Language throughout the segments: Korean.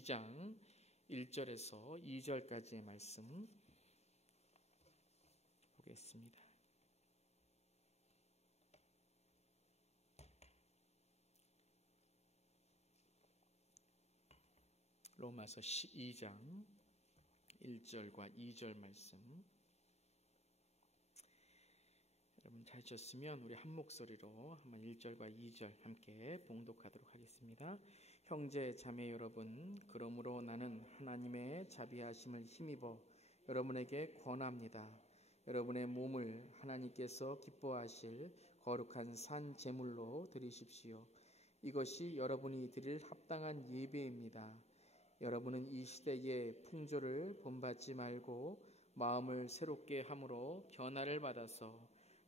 2장 1절에서 2절까지의 말씀 보겠습니다. 로마서 12장 1절과 2절 말씀, 여러분 잘 쳤으면 우리 한 목소리로 한번 1절과 2절 함께 봉독하도록 하겠습니다. 형제 자매 여러분, 그러므로 나는 하나님의 자비하심을 힘입어 여러분에게 권합니다. 여러분의 몸을 하나님께서 기뻐하실 거룩한 산 제물로 드리십시오. 이것이 여러분이 드릴 합당한 예배입니다. 여러분은 이 시대의 풍조를 본받지 말고 마음을 새롭게 함으로 변화를 받아서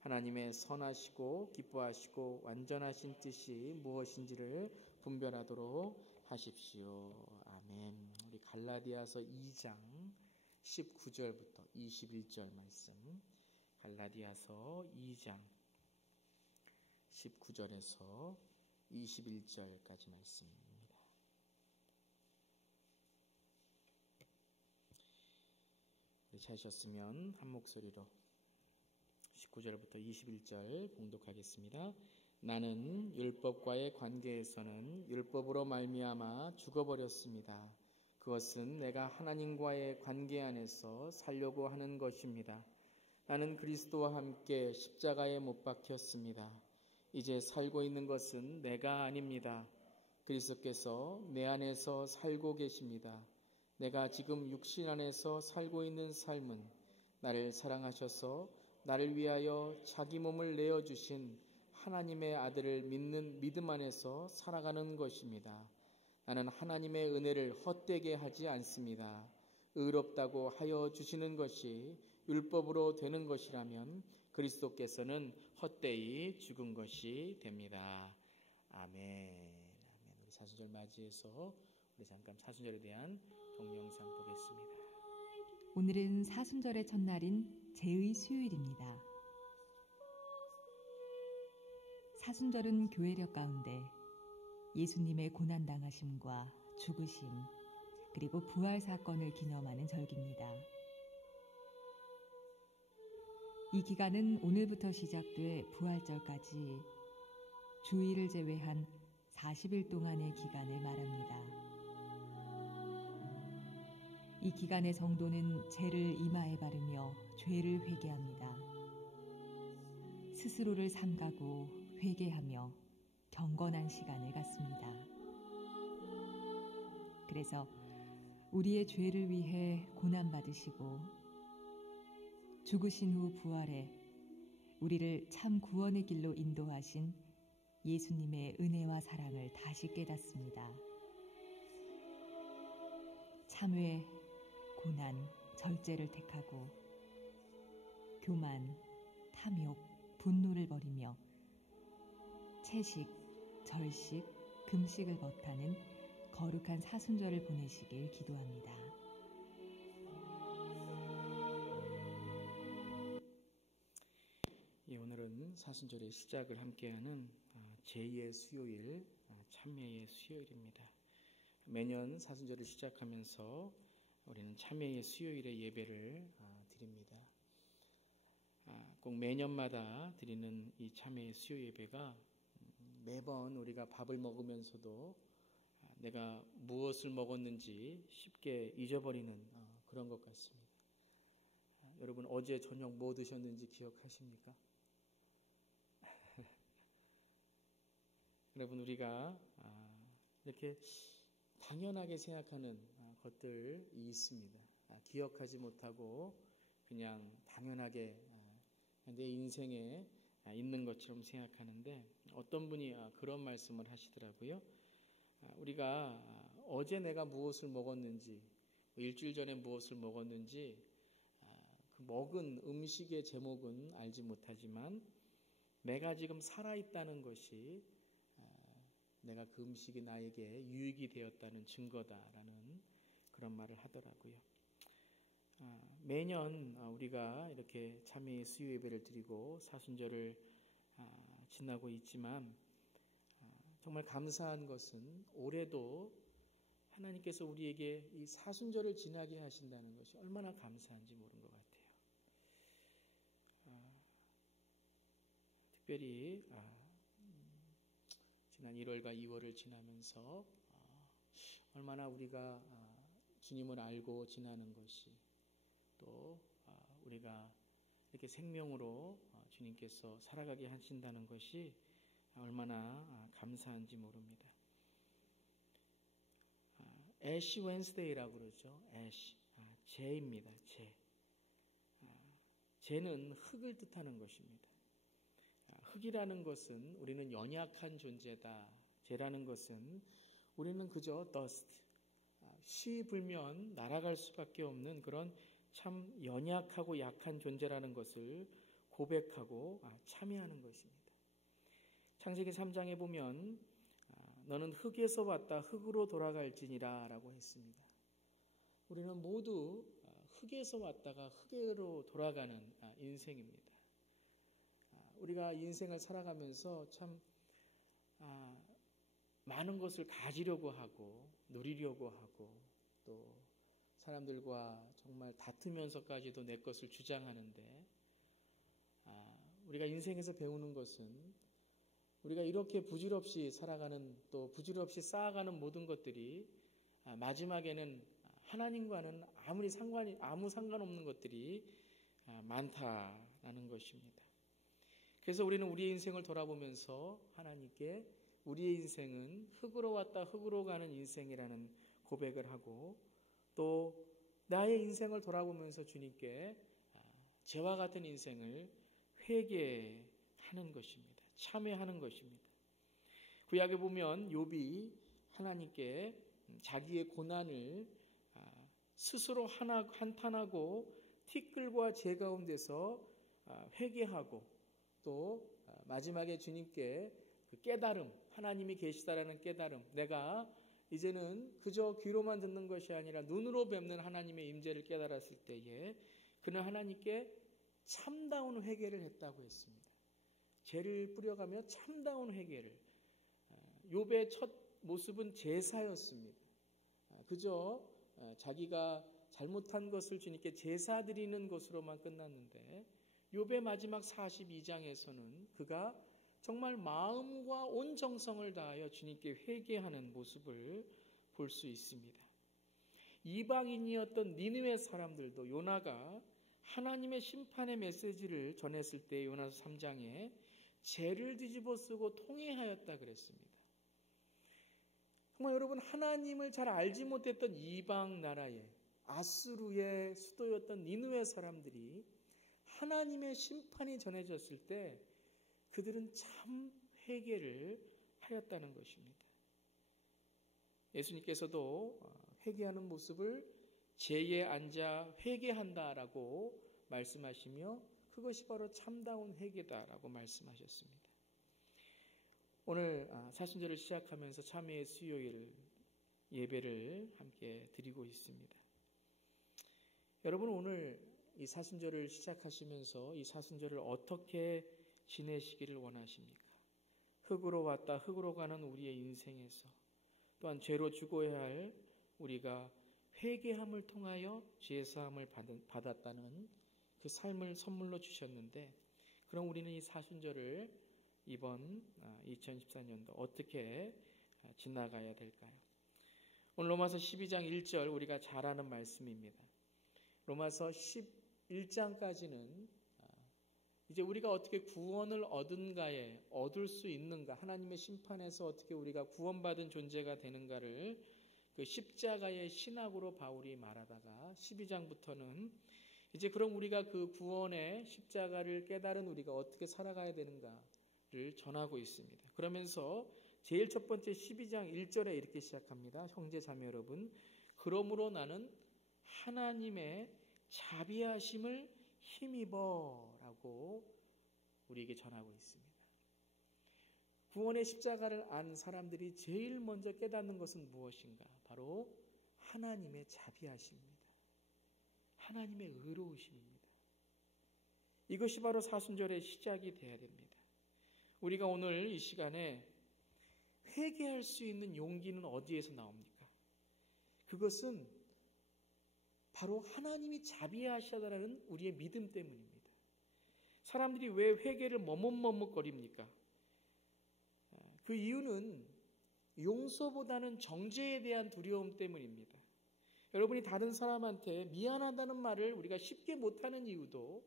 하나님의 선하시고 기뻐하시고 완전하신 뜻이 무엇인지를 분별하도록 하십시오. 아멘. 우리 갈라디아서 2장 19절부터 21절 말씀, 갈라디아서 2장 19절에서 21절까지 말씀입니다. 찾으셨으면 한 목소리로 19절부터 21절 봉독하겠습니다. 나는 율법과의 관계에서는 율법으로 말미암아 죽어버렸습니다. 그것은 내가 하나님과의 관계 안에서 살려고 하는 것입니다. 나는 그리스도와 함께 십자가에 못 박혔습니다. 이제 살고 있는 것은 내가 아닙니다. 그리스도께서 내 안에서 살고 계십니다. 내가 지금 육신 안에서 살고 있는 삶은 나를 사랑하셔서 나를 위하여 자기 몸을 내어주신 하나님의 아들을 믿는 믿음 안에서 살아가는 것입니다. 나는 하나님의 은혜를 헛되게 하지 않습니다. 의롭다고 하여 주시는 것이 율법으로 되는 것이라면 그리스도께서는 헛되이 죽은 것이 됩니다. 아멘. 아멘. 우리 사순절 맞이해서 우리 잠깐 사순절에 대한 동영상 보겠습니다. 오늘은 사순절의 첫날인 제의 수요일입니다. 사순절은 교회력 가운데 예수님의 고난당하심과 죽으심 그리고 부활 사건을 기념하는 절기입니다. 이 기간은 오늘부터 시작돼 부활절까지 주일을 제외한 40일 동안의 기간을 말합니다. 이 기간의 성도는 죄를 이마에 바르며 죄를 회개합니다. 스스로를 삼가고 회개하며 경건한 시간을 갖습니다. 그래서 우리의 죄를 위해 고난받으시고 죽으신 후 부활해 우리를 참 구원의 길로 인도하신 예수님의 은혜와 사랑을 다시 깨닫습니다. 참회, 고난, 절제를 택하고 교만, 탐욕, 분노를 버리며 채식, 절식, 금식을 벗하는 거룩한 사순절을 보내시길 기도합니다. 오늘은 사순절의 시작을 함께하는 제2의 수요일, 참회의 수요일입니다. 매년 사순절을 시작하면서 우리는 참회의 수요일에 예배를 드립니다. 꼭 매년마다 드리는 이 참회의 수요 예배가 매번 우리가 밥을 먹으면서도 내가 무엇을 먹었는지 쉽게 잊어버리는 그런 것 같습니다. 여러분 어제 저녁 뭐 드셨는지 기억하십니까? 여러분 우리가 이렇게 당연하게 생각하는 것들이 있습니다. 기억하지 못하고 그냥 당연하게 내 인생에 있는 것처럼 생각하는데 어떤 분이 그런 말씀을 하시더라고요. 우리가 어제 내가 무엇을 먹었는지, 일주일 전에 무엇을 먹었는지 그 먹은 음식의 제목은 알지 못하지만 내가 지금 살아있다는 것이 내가 그 음식이 나에게 유익이 되었다는 증거다라는 그런 말을 하더라고요. 매년 우리가 이렇게 참회의 수요 예배를 드리고 사순절을 지나고 있지만 정말 감사한 것은 올해도 하나님께서 우리에게 이 사순절을 지나게 하신다는 것이 얼마나 감사한지 모르는 것 같아요. 특별히 지난 1월과 2월을 지나면서 얼마나 우리가 주님을 알고 지나는 것이 또 우리가 이렇게 생명으로 주님께서 살아가게 하신다는 것이 얼마나 감사한지 모릅니다. 애쉬 웬스데이라고 그러죠. 애쉬, 재입니다. 재. 재는 흙을 뜻하는 것입니다. 흙이라는 것은 우리는 연약한 존재다. 재라는 것은 우리는 그저 dust, 시 불면 날아갈 수밖에 없는 그런 참 연약하고 약한 존재라는 것을 고백하고 참여하는 것입니다. 창세기 3장에 보면 너는 흙에서 왔다 흙으로 돌아갈지니라 라고 했습니다. 우리는 모두 흙에서 왔다가 흙으로 돌아가는 인생입니다. 우리가 인생을 살아가면서 참 많은 것을 가지려고 하고 누리려고 하고 또 사람들과 정말 다투면서까지도 내 것을 주장하는데 우리가 인생에서 배우는 것은 우리가 이렇게 부질없이 살아가는 또 부질없이 쌓아가는 모든 것들이 마지막에는 하나님과는 아무 상관없는 것들이 많다라는 것입니다. 그래서 우리는 우리의 인생을 돌아보면서 하나님께 우리의 인생은 흙으로 왔다 흙으로 가는 인생이라는 고백을 하고 또 나의 인생을 돌아보면서 주님께 죄와 같은 인생을 회개하는 것입니다. 참회하는 것입니다. 구약에 보면 욥이 하나님께 자기의 고난을 스스로 한탄하고 티끌과 재 가운데서 회개하고 또 마지막에 주님께 그 깨달음, 하나님이 계시다라는 깨달음, 내가 이제는 그저 귀로만 듣는 것이 아니라 눈으로 뵙는 하나님의 임재를 깨달았을 때에 그는 하나님께 참다운 회개를 했다고 했습니다. 죄를 뿌려가며 참다운 회개를. 욥의 첫 모습은 제사였습니다. 그저 자기가 잘못한 것을 주님께 제사 드리는 것으로만 끝났는데 욥의 마지막 42장에서는 그가 정말 마음과 온 정성을 다하여 주님께 회개하는 모습을 볼 수 있습니다. 이방인이었던 니느웨 사람들도 요나가 하나님의 심판의 메시지를 전했을 때 요나서 3장에 죄를 뒤집어 쓰고 통회하였다 그랬습니다. 정말 여러분 하나님을 잘 알지 못했던 이방 나라의 아수르의 수도였던 니느웨 사람들이 하나님의 심판이 전해졌을 때 그들은 참 회개를 하였다는 것입니다. 예수님께서도 회개하는 모습을 제에 앉아 회개한다라고 말씀하시며 그것이 바로 참다운 회개다라고 말씀하셨습니다. 오늘 사순절을 시작하면서 참회의 수요일 예배를 함께 드리고 있습니다. 여러분 오늘 이 사순절을 시작하시면서 이 사순절을 어떻게 지내시기를 원하십니까? 흙으로 왔다 흙으로 가는 우리의 인생에서 또한 죄로 죽어야 할 우리가 회개함을 통하여 죄사함을 받았다는 그 삶을 선물로 주셨는데 그럼 우리는 이 사순절을 이번 2014년도 어떻게 지나가야 될까요? 오늘 로마서 12장 1절 우리가 잘 아는 말씀입니다. 로마서 11장까지는 이제 우리가 어떻게 구원을 얻을 수 있는가, 하나님의 심판에서 어떻게 우리가 구원받은 존재가 되는가를 그 십자가의 신학으로 바울이 말하다가 12장부터는 이제 그럼 우리가 그 구원의 십자가를 깨달은 우리가 어떻게 살아가야 되는가를 전하고 있습니다. 그러면서 제일 첫 번째 12장 1절에 이렇게 시작합니다. 형제 자매 여러분, 그러므로 나는 하나님의 자비하심을 힘입어 라고 우리에게 전하고 있습니다. 구원의 십자가를 안 사람들이 제일 먼저 깨닫는 것은 무엇인가? 바로 하나님의 자비하심입니다. 하나님의 의로우심입니다. 이것이 바로 사순절의 시작이 되어야 됩니다. 우리가 오늘 이 시간에 회개할 수 있는 용기는 어디에서 나옵니까? 그것은 바로 하나님이 자비하시다라는 우리의 믿음 때문입니다. 사람들이 왜 회개를 머뭇머뭇거립니까? 그 이유는 용서보다는 정죄에 대한 두려움 때문입니다. 여러분이 다른 사람한테 미안하다는 말을 우리가 쉽게 못하는 이유도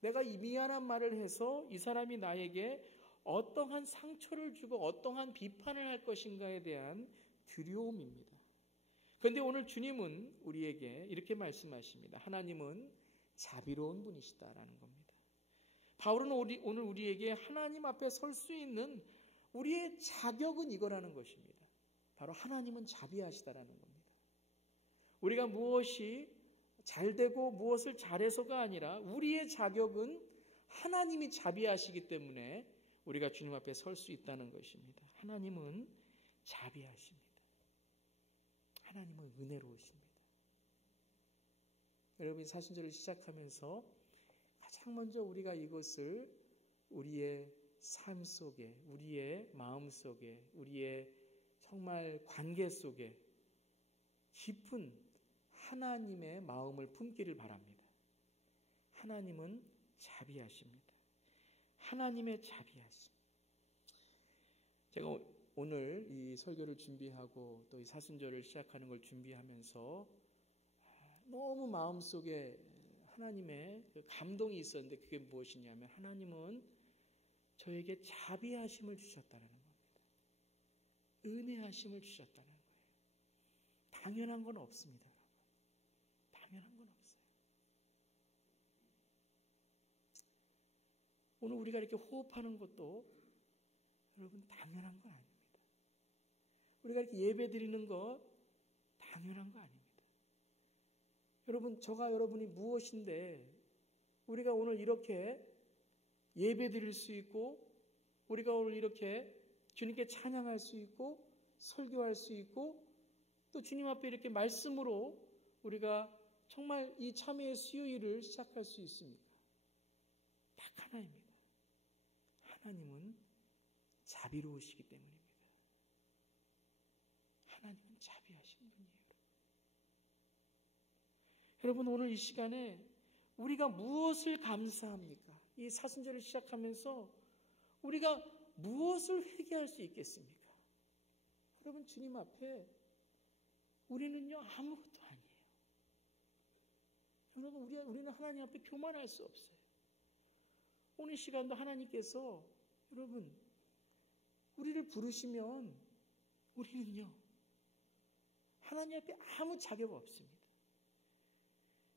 내가 이 미안한 말을 해서 이 사람이 나에게 어떠한 상처를 주고 어떠한 비판을 할 것인가에 대한 두려움입니다. 그런데 오늘 주님은 우리에게 이렇게 말씀하십니다. 하나님은 자비로운 분이시다라는 겁니다. 바울은 오늘 우리에게 하나님 앞에 설 수 있는 우리의 자격은 이거라는 것입니다. 바로 하나님은 자비하시다라는 겁니다. 우리가 무엇이 잘되고 무엇을 잘해서가 아니라 우리의 자격은 하나님이 자비하시기 때문에 우리가 주님 앞에 설 수 있다는 것입니다. 하나님은 자비하십니다. 하나님은 은혜로우십니다. 여러분이 사순절을 시작하면서 가장 먼저 우리가 이것을 우리의 삶 속에, 우리의 마음 속에, 우리의 정말 관계 속에 깊은 하나님의 마음을 품기를 바랍니다. 하나님은 자비하십니다. 하나님의 자비하심. 제가 오늘 이 설교를 준비하고 또 이 사순절을 시작하는 걸 준비하면서 너무 마음속에 하나님의 그 감동이 있었는데 그게 무엇이냐면 하나님은 저에게 자비하심을 주셨다는 겁니다. 은혜하심을 주셨다는 거예요. 당연한 건 없습니다. 당연한 건 없어요. 오늘 우리가 이렇게 호흡하는 것도 여러분 당연한 건 아닙니다. 우리가 이렇게 예배 드리는 거 당연한 거 아닙니다. 여러분, 저가 여러분이 무엇인데 우리가 오늘 이렇게 예배 드릴 수 있고 우리가 오늘 이렇게 주님께 찬양할 수 있고 설교할 수 있고 또 주님 앞에 이렇게 말씀으로 우리가 정말 이 참회의 수요일을 시작할 수 있습니까? 딱 하나입니다. 하나님은 자비로우시기 때문입니다. 하나님은 자비하신 분이에요. 여러분 오늘 이 시간에 우리가 무엇을 감사합니까? 이 사순절을 시작하면서 우리가 무엇을 회개할 수 있겠습니까? 여러분 주님 앞에 우리는요 아무것도 아니에요. 여러분 우리는 하나님 앞에 교만할 수 없어요. 오늘 시간도 하나님께서 여러분 우리를 부르시면 우리는요 하나님 앞에 아무 자격 없습니다.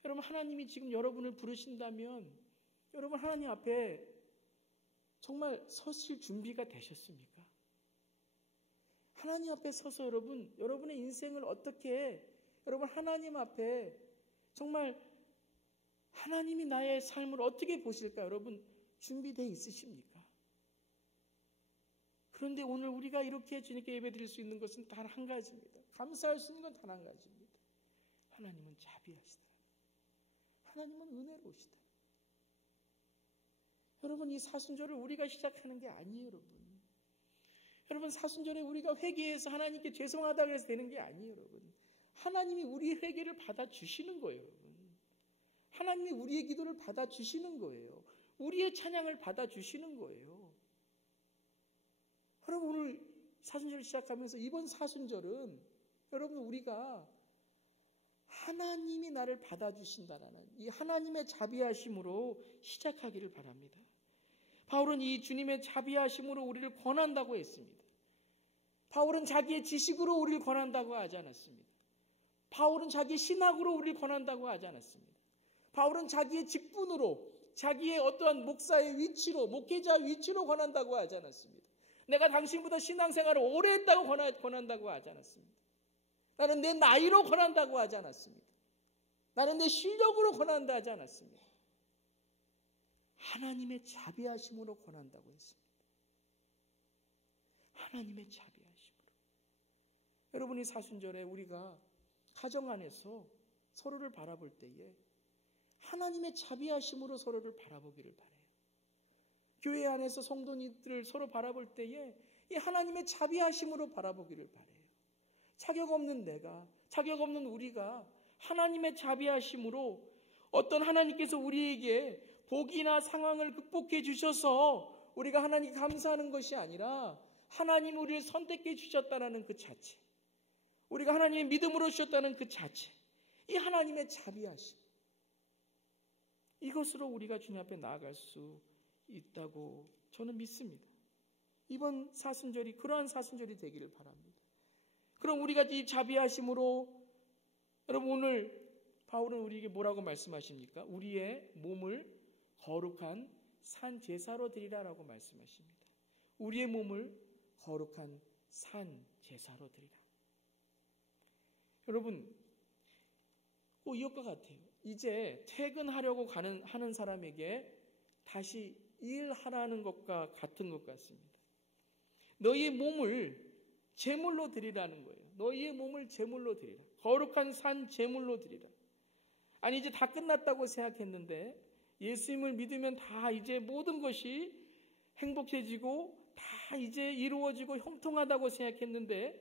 여러분 하나님이 지금 여러분을 부르신다면 여러분 하나님 앞에 정말 서실 준비가 되셨습니까? 하나님 앞에 서서 여러분의 인생을 어떻게 여러분 하나님 앞에 정말 하나님이 나의 삶을 어떻게 보실까 여러분 준비되어 있으십니까? 그런데 오늘 우리가 이렇게 주님께 예배드릴 수 있는 것은 단 한 가지입니다. 감사할 수 있는 건 단 한 가지입니다. 하나님은 자비하시다. 하나님은 은혜로우시다. 여러분 이 사순절을 우리가 시작하는 게 아니에요. 여러분 사순절에 우리가 회개해서 하나님께 죄송하다고 해서 되는 게 아니에요. 여러분 하나님이 우리의 회개를 받아주시는 거예요. 여러분 하나님이 우리의 기도를 받아주시는 거예요. 우리의 찬양을 받아주시는 거예요. 여러분 오늘 사순절을 시작하면서 이번 사순절은 여러분 우리가 하나님이 나를 받아주신다라는 이 하나님의 자비하심으로 시작하기를 바랍니다. 바울은 이 주님의 자비하심으로 우리를 권한다고 했습니다. 바울은 자기의 지식으로 우리를 권한다고 하지 않았습니다. 바울은 자기의 신학으로 우리를 권한다고 하지 않았습니다. 바울은 자기의 직분으로 자기의 어떠한 목사의 위치로 목회자 위치로 권한다고 하지 않았습니다. 내가 당신보다 신앙생활을 오래 했다고 권한다고 하지 않았습니다. 나는 내 나이로 권한다고 하지 않았습니다. 나는 내 실력으로 권한다 하지 않았습니다. 하나님의 자비하심으로 권한다고 했습니다. 하나님의 자비하심으로. 여러분이 사순절에 우리가 가정 안에서 서로를 바라볼 때에 하나님의 자비하심으로 서로를 바라보기를 바라요. 교회 안에서 성도님들을 서로 바라볼 때에 이 하나님의 자비하심으로 바라보기를 바라요. 자격 없는 내가 자격 없는 우리가 하나님의 자비하심으로 어떤 하나님께서 우리에게 복이나 상황을 극복해 주셔서 우리가 하나님께 감사하는 것이 아니라 하나님 우리를 선택해 주셨다는 그 자체, 우리가 하나님의 믿음으로 주셨다는 그 자체, 이 하나님의 자비하심, 이것으로 우리가 주님 앞에 나아갈 수 있다고 저는 믿습니다. 이번 사순절이 그러한 사순절이 되기를 바랍니다. 그럼 우리가 이 자비하심으로, 여러분 오늘 바울은 우리에게 뭐라고 말씀하십니까? 우리의 몸을 거룩한 산 제사로 드리라라고 말씀하십니다. 우리의 몸을 거룩한 산 제사로 드리라. 여러분 꼭 이것과 같아요. 이제 퇴근하려고 하는 사람에게 다시 일하라는 것과 같은 것 같습니다. 너희의 몸을 제물로 드리라는 거예요. 너희의 몸을 제물로 드리라. 거룩한 산 제물로 드리라. 아니 이제 다 끝났다고 생각했는데 예수님을 믿으면 다 이제 모든 것이 행복해지고 다 이제 이루어지고 형통하다고 생각했는데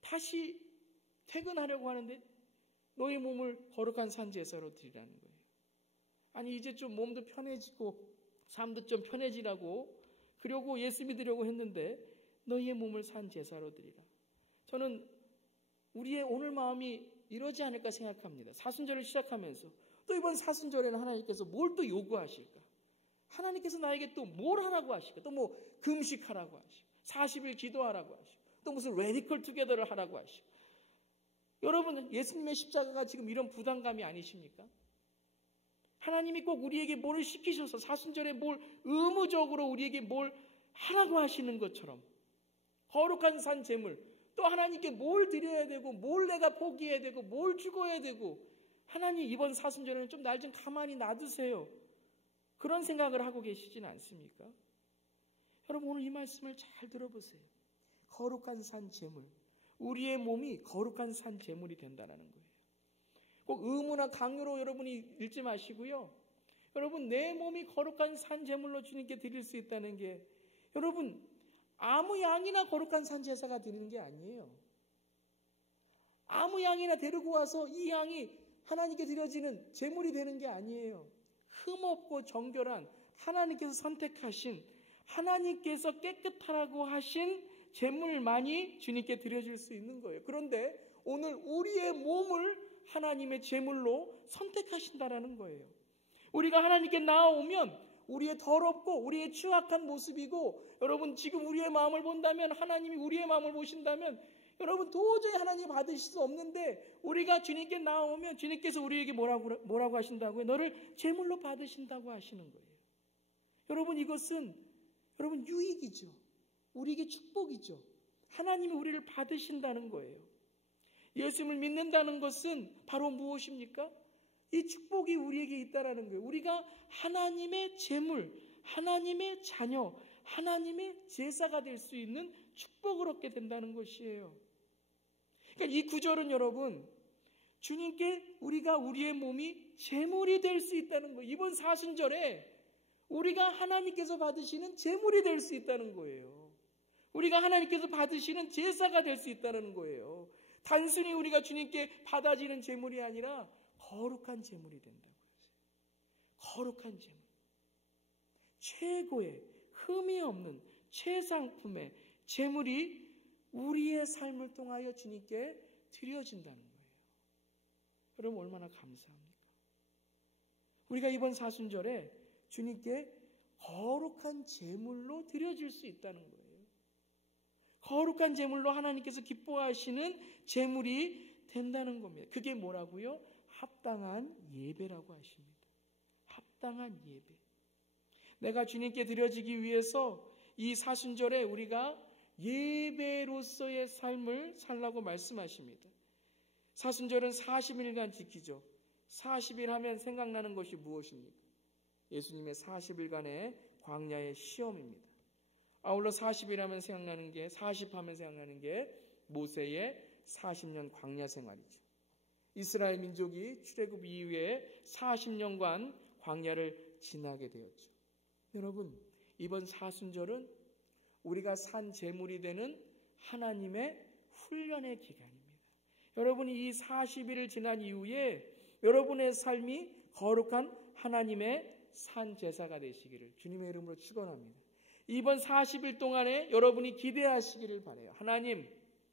다시 퇴근하려고 하는데 너희 몸을 거룩한 산 제사로 드리라는 거예요. 아니 이제 좀 몸도 편해지고 삶도 좀 편해지라고 그러고 예수 믿으려고 했는데 너희의 몸을 산 제사로 드리라. 저는 우리의 오늘 마음이 이러지 않을까 생각합니다. 사순절을 시작하면서 또 이번 사순절에는 하나님께서 뭘 또 요구하실까? 하나님께서 나에게 또 뭘 하라고 하실까? 또 뭐 금식하라고 하시고 40일 기도하라고 하시고 또 무슨 레디컬 투게더를 하라고 하시고. 여러분 예수님의 십자가가 지금 이런 부담감이 아니십니까? 하나님이 꼭 우리에게 뭘 시키셔서 사순절에 뭘 의무적으로 우리에게 뭘 하라고 하시는 것처럼 거룩한 산 제물, 또 하나님께 뭘 드려야 되고 뭘 내가 포기해야 되고 뭘 죽어야 되고, 하나님 이번 사순절에는 좀 날 좀 가만히 놔두세요, 그런 생각을 하고 계시진 않습니까? 여러분 오늘 이 말씀을 잘 들어보세요. 거룩한 산 제물, 우리의 몸이 거룩한 산 제물이 된다는 거예요. 꼭 의무나 강요로 여러분이 읽지 마시고요. 여러분 내 몸이 거룩한 산 제물로 주님께 드릴 수 있다는 게, 여러분 아무 양이나 거룩한 산 제사가 드리는 게 아니에요. 아무 양이나 데리고 와서 이 양이 하나님께 드려지는 제물이 되는 게 아니에요. 흠없고 정결한 하나님께서 선택하신, 하나님께서 깨끗하라고 하신 제물만이 주님께 드려질 수 있는 거예요. 그런데 오늘 우리의 몸을 하나님의 제물로 선택하신다라는 거예요. 우리가 하나님께 나아오면 우리의 더럽고 우리의 추악한 모습이고, 여러분 지금 우리의 마음을 본다면, 하나님이 우리의 마음을 보신다면 여러분 도저히 하나님 받으실 수 없는데, 우리가 주님께 나아오면 주님께서 우리에게 뭐라고 하신다고요? 너를 제물로 받으신다고 하시는 거예요. 여러분 이것은 여러분 유익이죠. 우리에게 축복이죠. 하나님이 우리를 받으신다는 거예요. 예수님을 믿는다는 것은 바로 무엇입니까? 이 축복이 우리에게 있다라는 거예요. 우리가 하나님의 제물, 하나님의 자녀, 하나님의 제사가 될 수 있는 축복을 얻게 된다는 것이에요. 그러니까 이 구절은 여러분, 주님께 우리의 몸이 제물이 될 수 있다는 거예요. 이번 사순절에 우리가 하나님께서 받으시는 제물이 될 수 있다는 거예요. 우리가 하나님께서 받으시는 제사가 될 수 있다는 거예요. 단순히 우리가 주님께 받아지는 제물이 아니라 거룩한 제물이 된다고 했어요. 거룩한 제물. 최고의 흠이 없는 최상품의 제물이 우리의 삶을 통하여 주님께 드려진다는 거예요. 여러분 얼마나 감사합니까? 우리가 이번 사순절에 주님께 거룩한 제물로 드려질 수 있다는 거예요. 거룩한 제물로 하나님께서 기뻐하시는 제물이 된다는 겁니다. 그게 뭐라고요? 합당한 예배라고 하십니다. 합당한 예배. 내가 주님께 드려지기 위해서 이 사순절에 우리가 예배로서의 삶을 살라고 말씀하십니다. 사순절은 40일간 지키죠. 40일 하면 생각나는 것이 무엇입니까? 예수님의 40일간의 광야의 시험입니다. 아울러 40일 하면 생각나는 게, 40 하면 생각나는 게 모세의 40년 광야 생활이죠. 이스라엘 민족이 출애굽 이후에 40년간 광야를 지나게 되었죠. 여러분, 이번 사순절은 우리가 산 제물이 되는 하나님의 훈련의 기간입니다. 여러분이 이 40일을 지난 이후에 여러분의 삶이 거룩한 하나님의 산 제사가 되시기를 주님의 이름으로 축원합니다. 이번 40일 동안에 여러분이 기대하시기를 바라요. 하나님,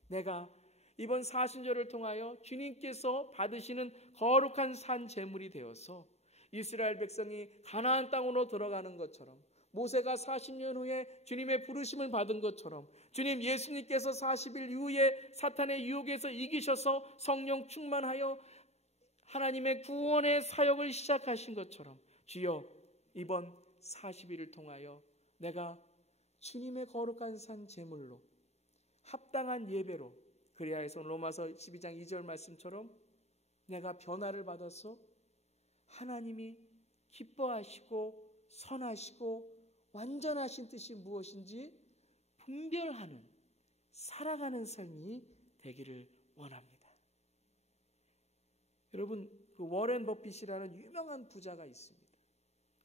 내가 이번 사순절을 통하여 주님께서 받으시는 거룩한 산 제물이 되어서 이스라엘 백성이 가나안 땅으로 들어가는 것처럼, 모세가 40년 후에 주님의 부르심을 받은 것처럼, 주님 예수님께서 40일 이후에 사탄의 유혹에서 이기셔서 성령 충만하여 하나님의 구원의 사역을 시작하신 것처럼, 주여 이번 40일을 통하여 내가 주님의 거룩한 산 제물로 합당한 예배로, 그리하여서 로마서 12장 2절 말씀처럼 내가 변화를 받아서 하나님이 기뻐하시고 선하시고 완전하신 뜻이 무엇인지 분별하는, 살아가는 삶이 되기를 원합니다. 여러분, 그 워렌 버핏이라는 유명한 부자가 있습니다.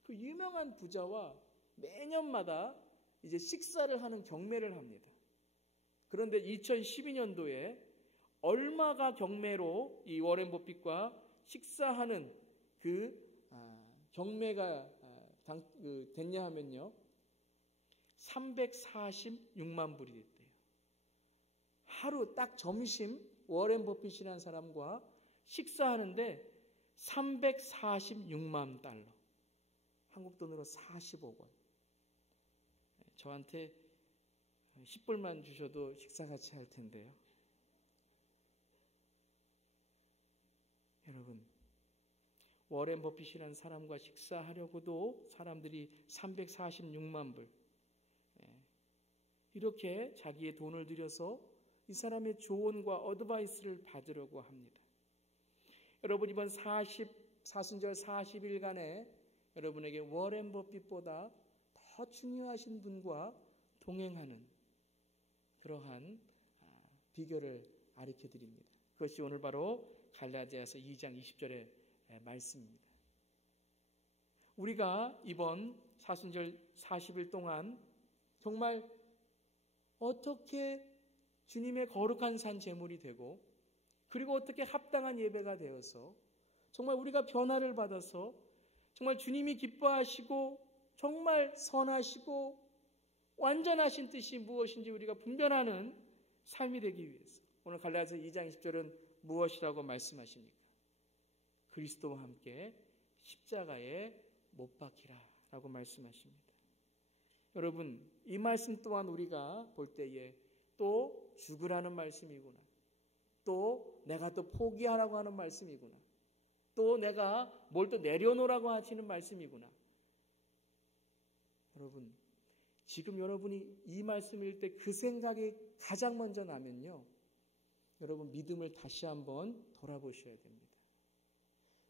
그 유명한 부자와 매년마다 이제 식사를 하는 경매를 합니다. 그런데 2012년도에 얼마가 경매로 이 워렌 버핏과 식사하는 그 경매가 됐냐 하면요, 346만 불이 됐대요. 하루 딱 점심 워렌 버핏이라는 사람과 식사하는데 346만 달러, 한국 돈으로 40억 원. 저한테 10불만 주셔도 식사 같이 할 텐데요. 여러분, 워렌 버핏이라는 사람과 식사하려고도 사람들이 346만 불, 이렇게 자기의 돈을 들여서 이 사람의 조언과 어드바이스를 받으려고 합니다. 여러분, 이번 사순절 40일간에 여러분에게 워렌 버핏보다 더 중요하신 분과 동행하는 그러한 비결을 가르쳐 드립니다. 그것이 오늘 바로 갈라디아서 2장 20절의 말씀입니다. 우리가 이번 사순절 40일 동안 정말 어떻게 주님의 거룩한 산 제물이 되고, 그리고 어떻게 합당한 예배가 되어서 정말 우리가 변화를 받아서 정말 주님이 기뻐하시고 정말 선하시고 완전하신 뜻이 무엇인지 우리가 분별하는 삶이 되기 위해서 오늘 갈라디아서 2장 20절은 무엇이라고 말씀하십니까? 그리스도와 함께 십자가에 못 박히라 라고 말씀하십니다. 여러분, 이 말씀 또한 우리가 볼 때에 또 죽으라는 말씀이구나, 또 내가 또 포기하라고 하는 말씀이구나, 또 내가 뭘 또 내려놓으라고 하시는 말씀이구나. 여러분, 지금 여러분이 이 말씀일 때 그 생각이 가장 먼저 나면요, 여러분 믿음을 다시 한번 돌아보셔야 됩니다.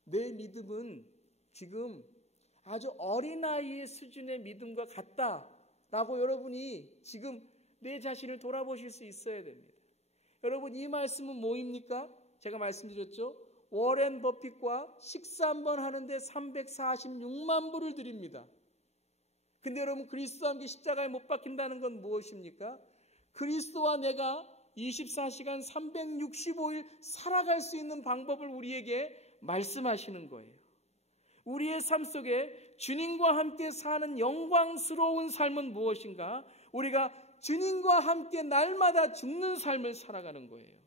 내 믿음은 지금 아주 어린아이의 수준의 믿음과 같다라고 여러분이 지금 내 자신을 돌아보실 수 있어야 됩니다. 여러분, 이 말씀은 뭐입니까? 제가 말씀드렸죠. 워렌 버핏과 식사 한번 하는데 346만 불을 드립니다. 근데 여러분, 그리스도와 함께 십자가에 못 박힌다는 건 무엇입니까? 그리스도와 내가 24시간 365일 살아갈 수 있는 방법을 우리에게 말씀하시는 거예요. 우리의 삶 속에 주님과 함께 사는 영광스러운 삶은 무엇인가? 우리가 주님과 함께 날마다 죽는 삶을 살아가는 거예요.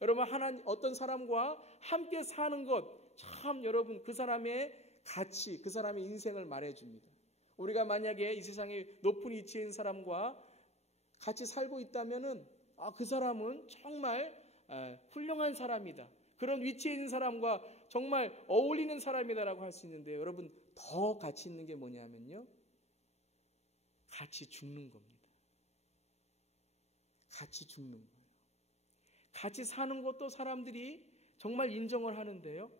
여러분, 어떤 사람과 함께 사는 것, 참 여러분 그 사람의 가치, 그 사람의 인생을 말해줍니다. 우리가 만약에 이 세상에 높은 위치에 있는 사람과 같이 살고 있다면은 그 사람은 정말 훌륭한 사람이다, 그런 위치에 있는 사람과 정말 어울리는 사람이다라고 할 수 있는데, 여러분 더 가치 있는 게 뭐냐면요, 같이 죽는 겁니다. 같이 죽는 거예요. 같이 사는 것도 사람들이 정말 인정을 하는데요,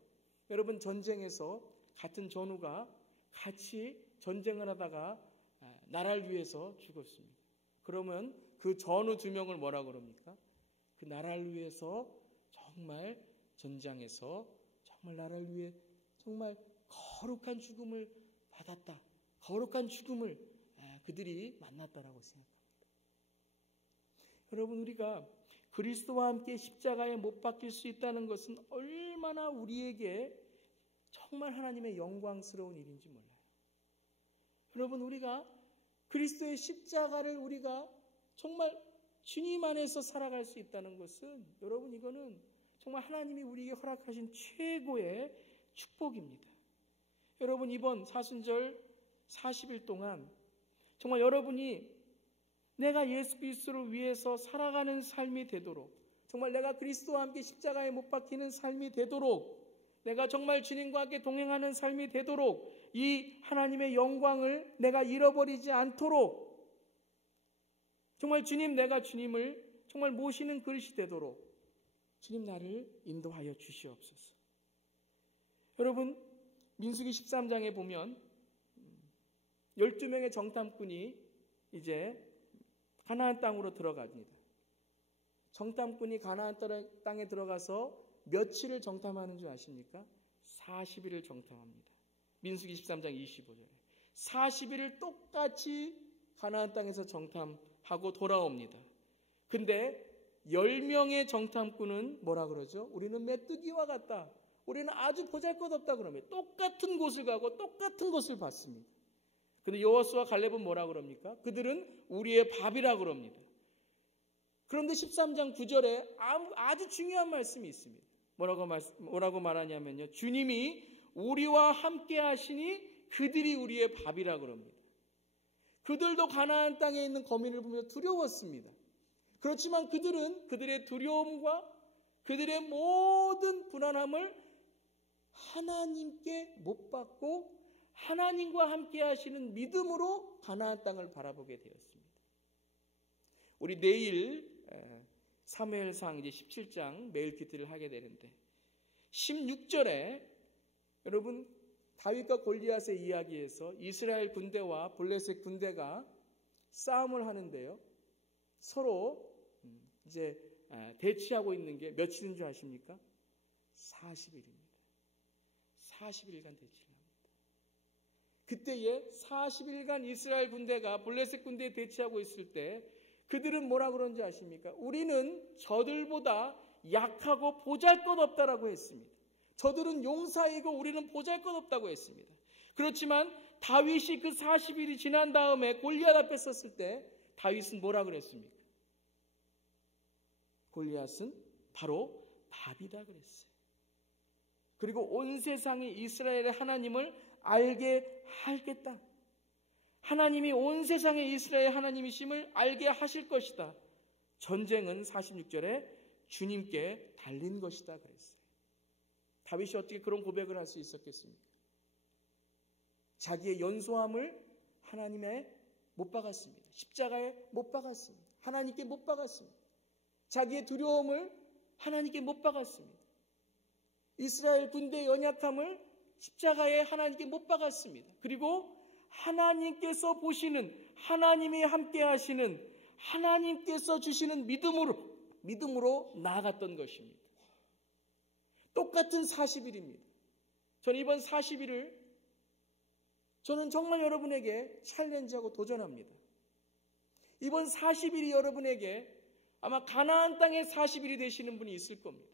여러분 전쟁에서 같은 전우가 같이 전쟁을 하다가 나라를 위해서 죽었습니다. 그러면 그 전우 2명을 뭐라 그럽니까? 그 나라를 위해서 정말 전장에서 정말 나라를 위해 정말 거룩한 죽음을 받았다, 거룩한 죽음을 그들이 만났다라고 생각합니다. 여러분, 우리가 그리스도와 함께 십자가에 못 박힐 수 있다는 것은 얼마나 우리에게 정말 하나님의 영광스러운 일인지 몰라요. 여러분, 우리가 그리스도의 십자가를 우리가 정말 주님 안에서 살아갈 수 있다는 것은, 여러분, 이거는 정말 하나님이 우리에게 허락하신 최고의 축복입니다. 여러분, 이번 사순절 40일 동안 정말 여러분이 내가 예수 그리스도를 위해서 살아가는 삶이 되도록, 정말 내가 그리스도와 함께 십자가에 못 박히는 삶이 되도록, 내가 정말 주님과 함께 동행하는 삶이 되도록, 이 하나님의 영광을 내가 잃어버리지 않도록, 정말 주님, 내가 주님을 정말 모시는 그릇이 되도록 주님 나를 인도하여 주시옵소서. 여러분, 민수기 13장에 보면 12명의 정탐꾼이 이제 가나안 땅으로 들어갑니다. 정탐꾼이 가나안 땅에 들어가서 며칠을 정탐하는 줄 아십니까? 40일을 정탐합니다. 민수기 13장 25절에 40일을 똑같이 가나안 땅에서 정탐하고 돌아옵니다. 근데 10명의 정탐꾼은 뭐라 그러죠? 우리는 메뚜기와 같다. 우리는 아주 보잘것없다 그러면 똑같은 곳을 가고 똑같은 것을 봤습니다. 근데 여호수아와 갈렙은 뭐라 그럽니까? 그들은 우리의 밥이라 그럽니다. 그런데 13장 9절에 아주 중요한 말씀이 있습니다. 뭐라고 말하냐면요, 주님이 우리와 함께 하시니 그들이 우리의 밥이라 그럽니다. 그들도 가나안 땅에 있는 거민을 보며 두려웠습니다. 그렇지만 그들은 그들의 두려움과 그들의 모든 불안함을 하나님께 못 받고 하나님과 함께 하시는 믿음으로 가나안 땅을 바라보게 되었습니다. 우리 내일 사무엘상 이제 17장 매일 큐티를 하게 되는데 16절에 여러분 다윗과 골리앗의 이야기에서 이스라엘 군대와 블레셋 군대가 싸움을 하는데요. 서로 이제 대치하고 있는 게 며칠인 줄 아십니까? 40일입니다. 40일간 대치를 합니다. 그때에 40일간 이스라엘 군대가 블레셋 군대에 대치하고 있을 때 그들은 뭐라 그런지 아십니까? 우리는 저들보다 약하고 보잘것없다라고 했습니다. 저들은 용사이고 우리는 보잘것없다고 했습니다. 그렇지만 다윗이 그 40일이 지난 다음에 골리앗 앞에 섰을 때 다윗은 뭐라 그랬습니까? 골리앗은 바로 밥이다 그랬어요. 그리고 온 세상이 이스라엘의 하나님을 알게 하겠다. 하나님이 온 세상의 이스라엘 하나님이심을 알게 하실 것이다. 전쟁은 46절에 주님께 달린 것이다 그랬어요. 다윗이 어떻게 그런 고백을 할 수 있었겠습니까? 자기의 연소함을 하나님에 못 박았습니다. 십자가에 못 박았습니다. 하나님께 못 박았습니다. 자기의 두려움을 하나님께 못 박았습니다. 이스라엘 군대의 연약함을 십자가에 하나님께 못 박았습니다. 그리고 하나님께서 보시는, 하나님이 함께 하시는, 하나님께서 주시는 믿음으로 나아갔던 것입니다. 똑같은 40일입니다. 저는 이번 40일을 저는 정말 여러분에게 챌린지하고 도전합니다. 이번 40일이 여러분에게 아마 가나안 땅의 40일이 되시는 분이 있을 겁니다.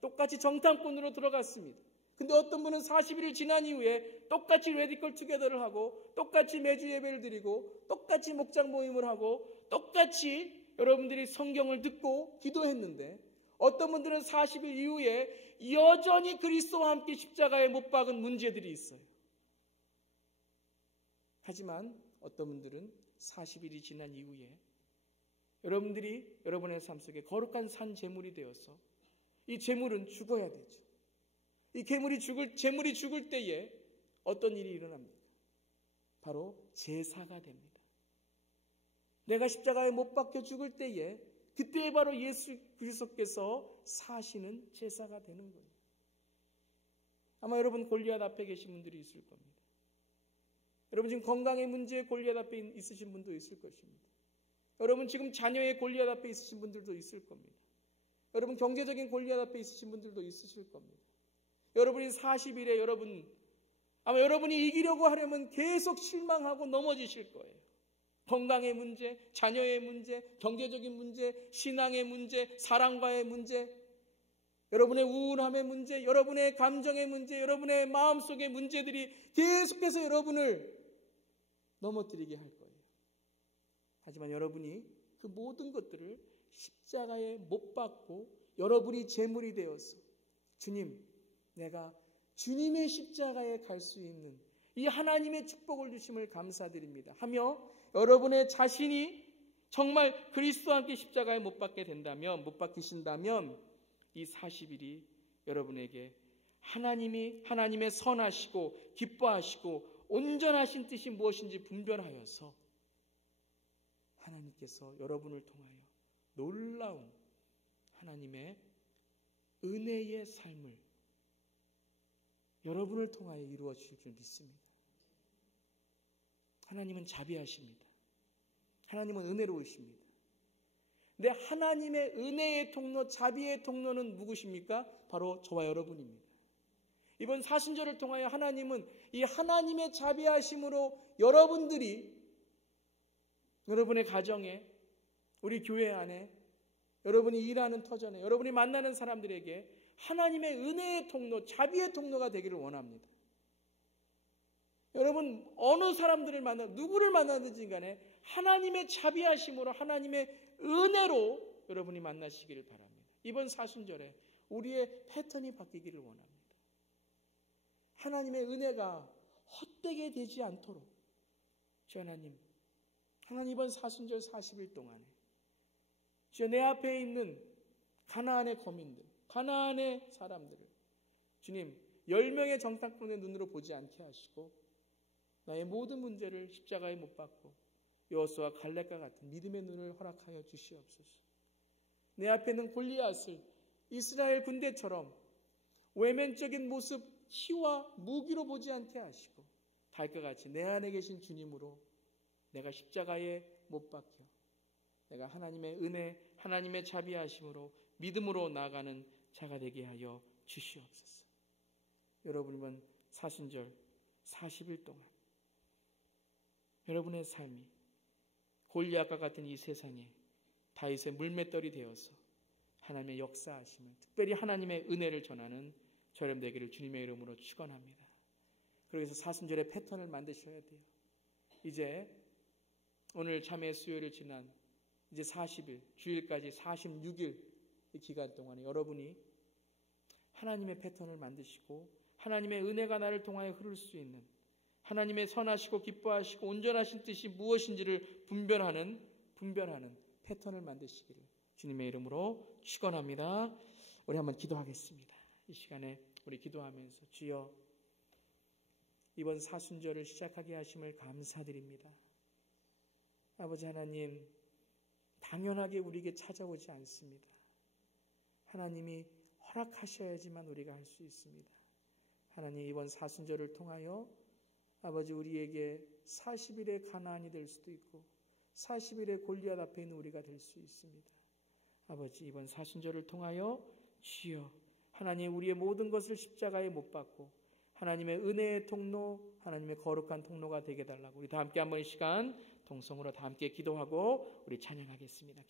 똑같이 정탐꾼으로 들어갔습니다. 근데 어떤 분은 40일이 지난 이후에 똑같이 레디컬 투게더를 하고 똑같이 매주 예배를 드리고 똑같이 목장 모임을 하고 똑같이 여러분들이 성경을 듣고 기도했는데 어떤 분들은 40일 이후에 여전히 그리스도와 함께 십자가에 못 박은 문제들이 있어요. 하지만 어떤 분들은 40일이 지난 이후에 여러분들이 여러분의 삶 속에 거룩한 산 제물이 되어서 이 제물은 죽어야 되죠. 이 제물이 죽을 때에 어떤 일이 일어납니까? 바로 제사가 됩니다. 내가 십자가에 못 박혀 죽을 때에 그때에 바로 예수 그리스도께서 사시는 제사가 되는 거예요. 아마 여러분 골리앗 앞에 계신 분들이 있을 겁니다. 여러분 지금 건강의 문제에 골리앗 앞에 있으신 분도 있을 것입니다. 여러분 지금 자녀의 골리앗 앞에 있으신 분들도 있을 겁니다. 여러분 경제적인 골리앗 앞에 있으신 분들도 있으실 겁니다. 여러분이 40일에 아마 여러분이 이기려고 하려면 계속 실망하고 넘어지실 거예요. 건강의 문제, 자녀의 문제, 경제적인 문제, 신앙의 문제, 사랑과의 문제, 여러분의 우울함의 문제, 여러분의 감정의 문제, 여러분의 마음속의 문제들이 계속해서 여러분을 넘어뜨리게 할 거예요. 하지만 여러분이 그 모든 것들을 십자가에 못 박고 여러분이 제물이 되어서 주님, 내가 주님의 십자가에 갈 수 있는 이 하나님의 축복을 주심을 감사드립니다 하며 여러분의 자신이 정말 그리스도와 함께 십자가에 못 박게 된다면, 못 박히신다면 이 40일이 여러분에게 하나님의 선하시고 기뻐하시고 온전하신 뜻이 무엇인지 분별하여서 하나님께서 여러분을 통하여 놀라운 하나님의 은혜의 삶을 여러분을 통하여 이루어 주실 줄 믿습니다. 하나님은 자비하십니다. 하나님은 은혜로우십니다. 근데 하나님의 은혜의 통로, 자비의 통로는 누구십니까? 바로 저와 여러분입니다. 이번 사순절을 통하여 하나님은 이 하나님의 자비하심으로 여러분들이 여러분의 가정에, 우리 교회 안에, 여러분이 일하는 터전에, 여러분이 만나는 사람들에게 하나님의 은혜의 통로, 자비의 통로가 되기를 원합니다. 여러분 어느 사람들을 만나, 누구를 만나든지 간에 하나님의 자비하심으로, 하나님의 은혜로 여러분이 만나시기를 바랍니다. 이번 사순절에 우리의 패턴이 바뀌기를 원합니다. 하나님의 은혜가 헛되게 되지 않도록 주 하나님 이번 사순절 40일 동안에 주여 내 앞에 있는 가나안의 거민들, 가나안의 사람들을 주님 10명의 정탐꾼의 눈으로 보지 않게 하시고 나의 모든 문제를 십자가에 못 박고 여호수아와 갈렙과 같은 믿음의 눈을 허락하여 주시옵소서. 내 앞에 있는 골리앗을 이스라엘 군대처럼 외면적인 모습, 희와 무기로 보지 않게 하시고 달과 같이 내 안에 계신 주님으로 내가 십자가에 못 박혀 내가 하나님의 은혜, 하나님의 자비하심으로 믿음으로 나아가는 자가 되게 하여 주시옵소서. 여러분 이번 사순절 40일 동안 여러분의 삶이 골리앗과 같은 이 세상에 다윗의 물맷돌이 되어서 하나님의 역사하심을, 특별히 하나님의 은혜를 전하는 저렴 되기를 주님의 이름으로 축원합니다. 그래서 사순절의 패턴을 만드셔야 돼요. 이제 오늘 참회 수요일을 지난 이제 40일, 주일까지 46일 이 기간 동안에 여러분이 하나님의 패턴을 만드시고 하나님의 은혜가 나를 통하여 흐를 수 있는 하나님의 선하시고 기뻐하시고 온전하신 뜻이 무엇인지를 분별하는 패턴을 만드시기를 주님의 이름으로 축원합니다. 우리 한번 기도하겠습니다. 이 시간에 우리 기도하면서 주여 이번 사순절을 시작하게 하심을 감사드립니다. 아버지 하나님 당연하게 우리에게 찾아오지 않습니다. 하나님이 허락하셔야지만 우리가 할 수 있습니다. 하나님 이번 사순절을 통하여 아버지 우리에게 40일의 가나안이 될 수도 있고 40일의 골리앗 앞에 있는 우리가 될 수 있습니다. 아버지 이번 사순절을 통하여 주여 하나님 우리의 모든 것을 십자가에 못 박고 하나님의 은혜의 통로, 하나님의 거룩한 통로가 되게 달라고 우리 다 함께 한번 이 시간 동성으로 다 함께 기도하고 우리 찬양하겠습니다.